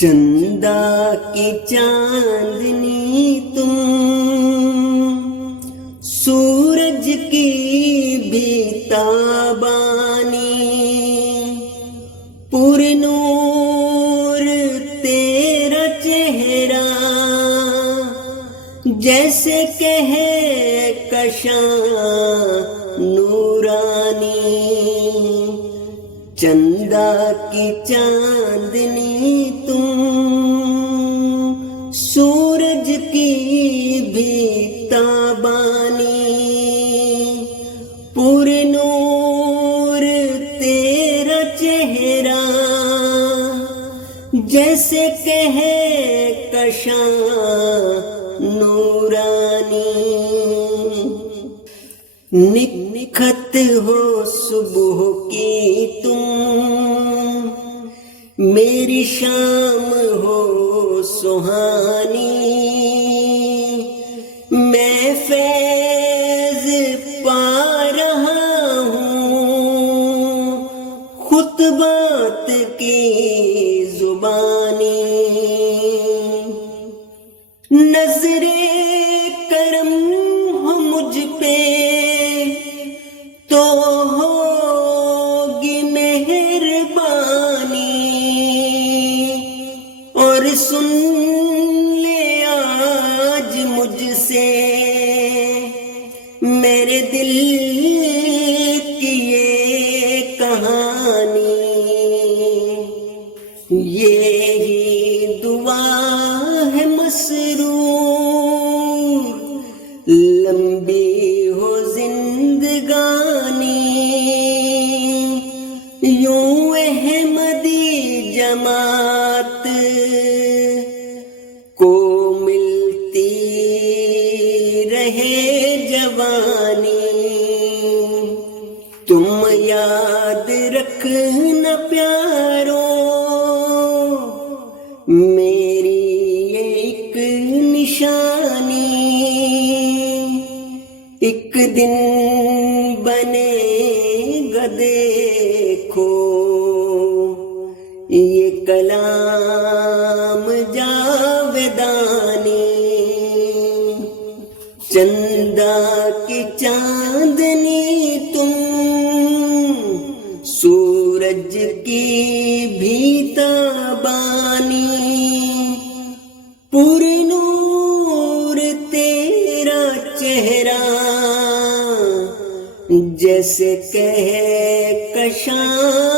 चंदा की चांदनी तुम, सूरज की भी ताबानी, पुरनूर तेरा चेहरा जैसे कहे कशां नूरानी। चंदा की चांदनी तुम, सूरज की भी ताबानी, पुरनूर तेरा चेहरा जैसे कहे कशां नूरानी। निखत हो सुबह की तुम, मेरी शाम हो सुहानी, मैं फैज पा रहा हूँ खुतबात की जुबानी। नजरे करम हो मुझ पे तो होगी मेहरबानी, और सुन ले आज मुझसे मेरे दिल की ये कहानी। ये ही दुआ है मसरूर, लंबी हो जिंदगानी, यूं अहमदी जमात को मिलती रहे जवानी। तुम याद रखना प्यारो मेरी एक निशानी, एक दिन बनेगा देखो ये कलाम जावेदानी। चंदा की चांदनी तुम, सूरज की भी ताबानी, पुरनूर तेरा चेहरा जैसे कहे कशां